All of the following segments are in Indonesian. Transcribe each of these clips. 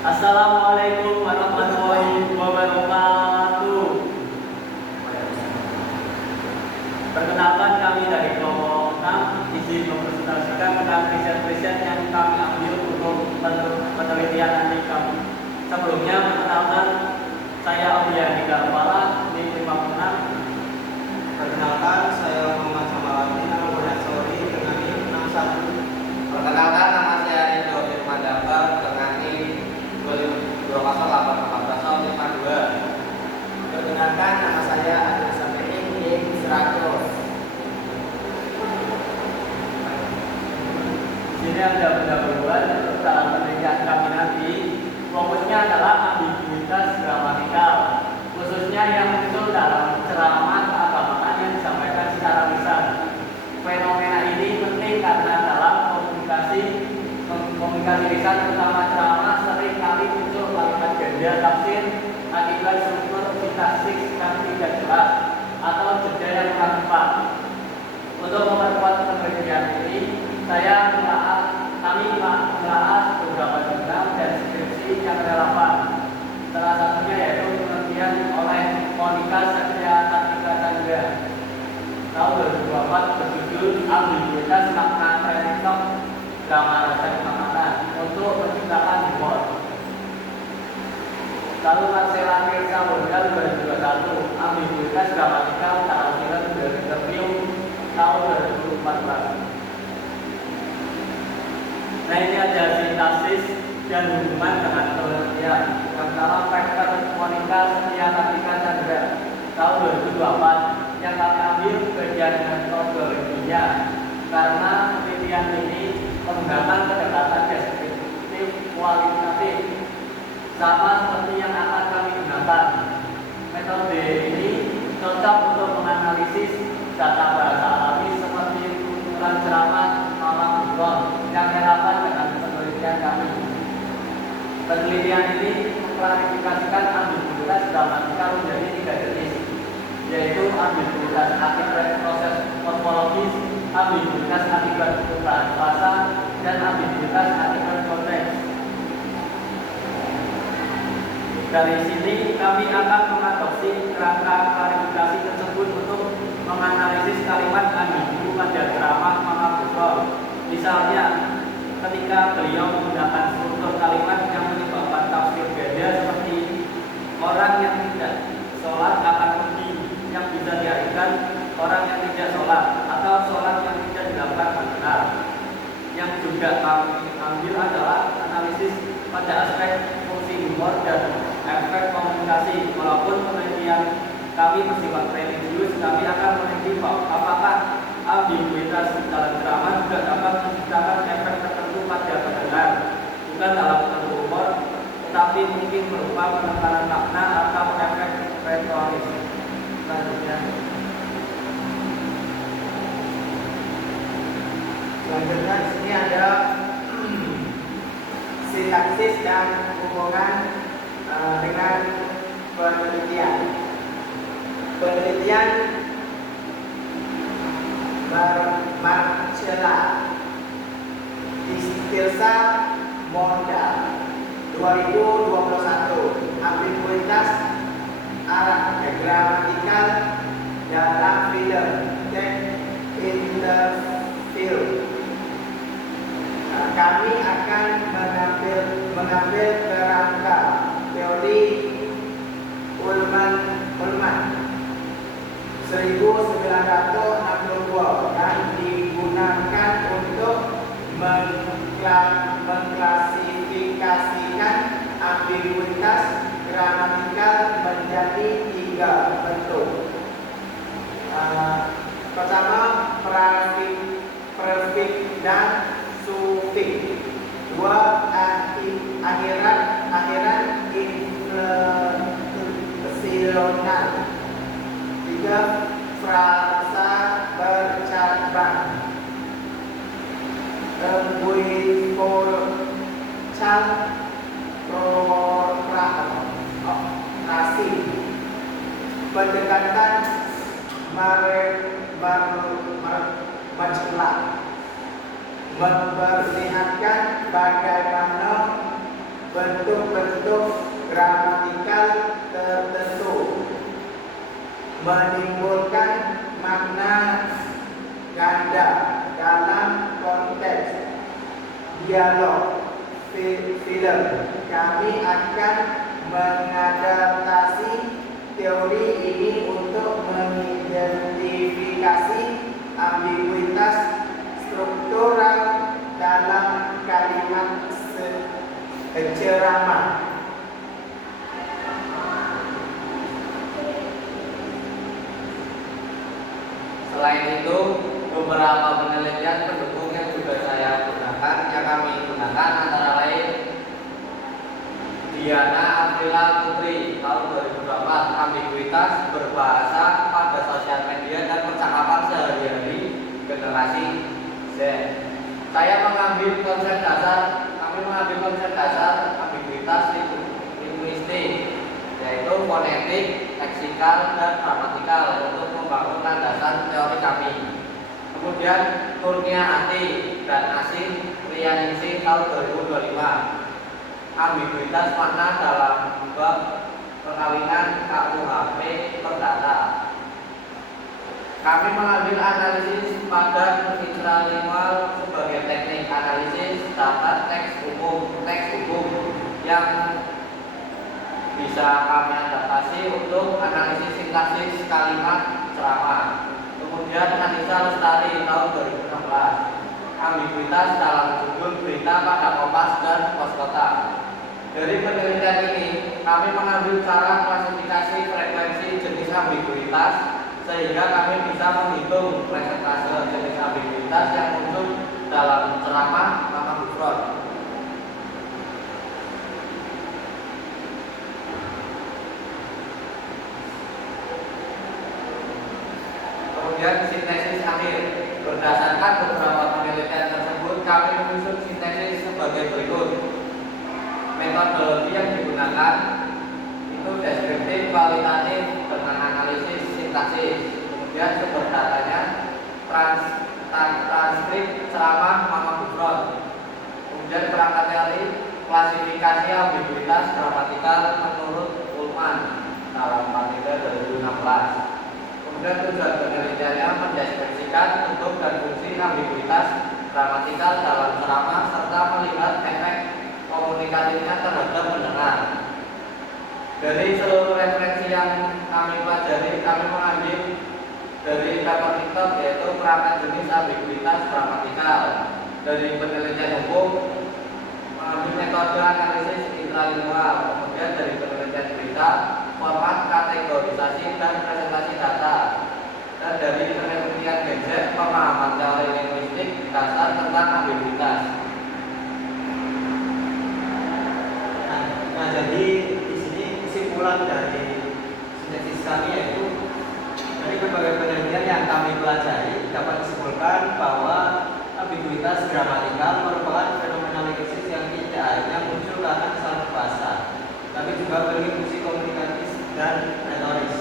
Assalamualaikum warahmatullahi wabarakatuh. Perkenalkan, kami dari kelompok 6 izin mempresentasikan tentang riset-riset yang kami ambil untuk penelitian nanti kami. Sebelumnya, perkenalkan, saya Aulia Hingga Kepala di 56. Perkenalkan, saya Muhammad Samaladin Al-Munassori dengan NIM 61. Perkenalkan, nama saya Rido Firman Dabar dengan NIM 208442. Perkenalkan, nama saya Adil Safirin NIM 100. Di sini ada pendahuluan dalam penelitian kami nanti. Fokusnya adalah ambiguitas gramatikal, khususnya yang muncul dalam ceramah keagamaan yang disampaikan secara lisan. Fenomena ini penting karena dalam komunikasi lisan, terutama ceramah, sering kali muncul kalimat ganda tafsir akibat struktur sintaksis yang tidak jelas atau jeda yang kurang tepat. Untuk memperkuat penelitian ini, kami membahas beberapa jurnal dan skripsi yang relevan. Salah satunya yaitu penelitian oleh Monica Satya Kartika Chandra tahun 2004 berjudul Ambiguitas Makna Trenitok Drama Rasa Kecamatan untuk menciptakan reward. Lalu Marcella Tirsa Modal 2021 Ambiguitas Gramatikal dalam film The Interview tahun 2014. Nah, ini ada sintaksis dan hubungan dengan penelitian. Yang pertama, faktor Monica Satya Kartika Chandra tahun 2024 yang kami ambil bagian metodologinya karena penelitian ini menggunakan pendekatan deskriptif kualitatif sama seperti yang akan kami gunakan. Metode ini cocok untuk menganalisis data bahasa alami seperti ukuran ceramah Mama Buron yang relevan dengan penelitian kami. Penelitian ini mengklarifikasikan ambiguitas gramatikal menjadi 3 jenis, yaitu ambiguitas akibat proses morfologis, ambiguitas akibat perubahan bahasa, dan ambiguitas akibat konteks. Dari sini kami akan mengadopsi kerangka klarifikasi tersebut untuk menganalisis kalimat ambigu pada ceramah Mama Buron. Misalnya, ketika beliau menggunakan struktur kalimat yang menyebabkan tafsir ganda seperti orang yang tidak sholat akan rugi, yang bisa diartikan orang yang tidak sholat atau sholat yang tidak dilakukan benar. Yang juga kami ambil adalah analisis pada aspek fungsi humor dan efek komunikasi. Walaupun penelitian kami bersifat religius, kami akan meneliti apakah ambiguitas dalam ceramah juga dapat menciptakan efek tertentu pada pendengar, bukan dalam bentuk humor, tetapi mungkin berupa penekanan makna atau efek retoris. Selanjutnya di sini ada sintaksis dan hubungan dengan penelitian. Penelitian Marcella Tirsa Modal 2021 ambiguitas gramatikal dalam film The Interview. Kami akan mengambil kerangka teori Ullman 1962 yang digunakan untuk mengklasifikasikan ambiguitas gramatikal menjadi 3 bentuk. Pertama, prefix dan sufiks. 2, akhiran inflesional. 3, frasa bercabang. Equivocal prokrasi. Pendekatan memperlihatkan bagaimana bentuk-bentuk gramatikal tertentu, menimbulkan makna ganda dalam konteks dialog film. Kami akan mengadaptasi teori ini untuk mengidentifikasi ambiguitas struktural dalam kalimat ceramah. Selain itu, beberapa penelitian pendukung yang juga saya gunakan, yang kami gunakan antara lain Diana Aprila Putri tahun 2004, ambiguitas berbahasa pada sosial media dan percakapan sehari-hari generasi Z. Kami mengambil konsep dasar ambiguitas linguistik, yaitu fonetik, leksikal, dan gramatikal untuk membangun landasan teori kami. Kemudian Kurnia Ati dan Asin Lianingsih tahun 2025, ambiguitas makna dalam bab perkawinan KUHP Perdata. Kami mengambil analisis padan intralingual sebagai teknik analisis data teks hukum yang bisa kami adaptasi untuk analisis sintaksis kalimat ceramah. Kemudian Anissa Lestari tahun 2016, ambiguitas dalam judul berita pada Kompas dan Pos Kota. Dari penelitian ini, kami mengambil cara klasifikasi frekuensi jenis ambiguitas sehingga kami bisa menghitung persentase jenis ambiguitas yang muncul dalam ceramah Mama Gufron. Kemudian sintesis akhir. Berdasarkan beberapa penelitian tersebut, kami menyusun sintesis sebagai berikut. Metodologi yang digunakan itu deskriptif, kualitatif, dengan analisis sintaksis. Kemudian sumber datanya transkrip ceramah Mama Gufron. Kemudian perangkat teori, klasifikasi ambiguitas gramatikal menurut Ullman dalam Panida 2016. Kemudian tujuan penelitiannya mendeskripsikan bentuk dan fungsi ambiguitas gramatikal dalam ceramah serta melihat efek komunikatifnya terhadap pendengar. Dari seluruh referensi yang kami pelajari, kami mengambil dari paper TikTok, yaitu perangkat jenis ambiguitas gramatikal. Dari penelitian hukum, mengambil metode analisis intralingual. Kemudian dari penelitian berita, format kategorisasi dan presentasi data. Dan dari penelitian gadget, pemahaman teori linguistik dasar tentang ambiguitas. Nah, jadi di sini kesimpulan dari sintesis kami yaitu dari berbagai penelitian yang kami pelajari dapat disimpulkan bahwa ambiguitas gramatikal merupakan fenomena linguistik yang tidak hanya muncul karena kesalahan bahasa, tapi juga memiliki fungsi komunikatif dan retoris.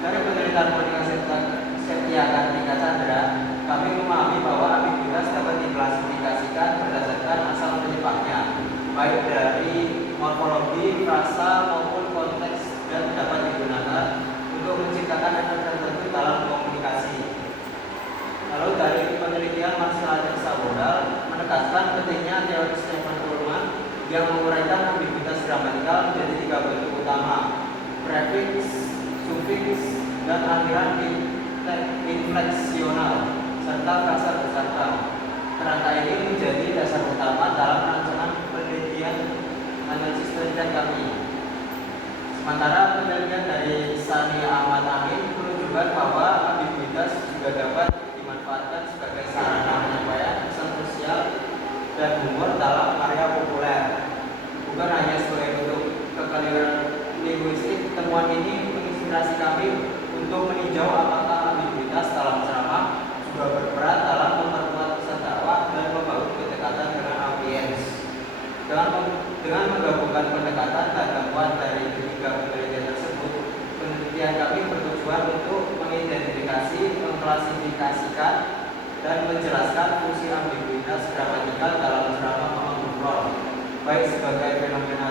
Dari penelitian Monika Septia Kartika Chandra, kami memahami bahwa ambiguitas dapat diklasifikasikan berdasarkan asal penyebabnya, baik dari morfologi, frasa maupun konteks, dan dapat digunakan untuk menciptakan efek tertentu dalam komunikasi. Lalu dari penelitian Marcella Sabodal menegaskan pentingnya teori Stephen Ullman yang menguraikan ambiguitas gramatikal menjadi 3 bentuk utama: prefiks, sufiks, dan akhiran infleksional serta frasa bersarta. Kerangka ini menjadi dasar utama dalam rancangan penelitian analisis penelitian kami. Sementara penelitian dari Sani Ahmad Amin menunjukkan bahwa ambiguitas juga dapat dimanfaatkan sebagai sarana penyampaian pesan sosial dan humor dalam karya populer, bukan hanya sebagai bentuk kekeliruan linguistik. Temuan ini menginspirasi kami untuk meninjau apakah ambiguitas dalam ceramah juga berperan dalam memperkuat pesan dakwah dan membangun kedekatan dengan audiens. Dengan menggabungkan pendekatan dan gangguan dari ketiga penelitian tersebut, penelitian kami bertujuan untuk mengidentifikasi, mengklasifikasikan, dan menjelaskan fungsi ambiguitas gramatikal dalam ceramah Mama Gufron, baik sebagai fenomena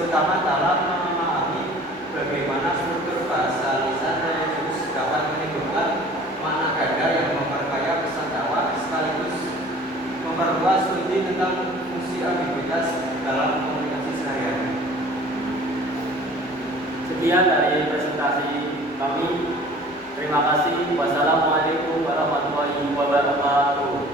terutama dalam memahami bagaimana struktur bahasa lisan religius dapat menimbulkan makna ganda yang memperkaya pesan dakwah sekaligus memperluas studi tentang fungsi ambiguitas dalam komunikasi sehari-hari. Sekian dari presentasi kami. Terima kasih. Wassalamualaikum warahmatullahi wabarakatuh.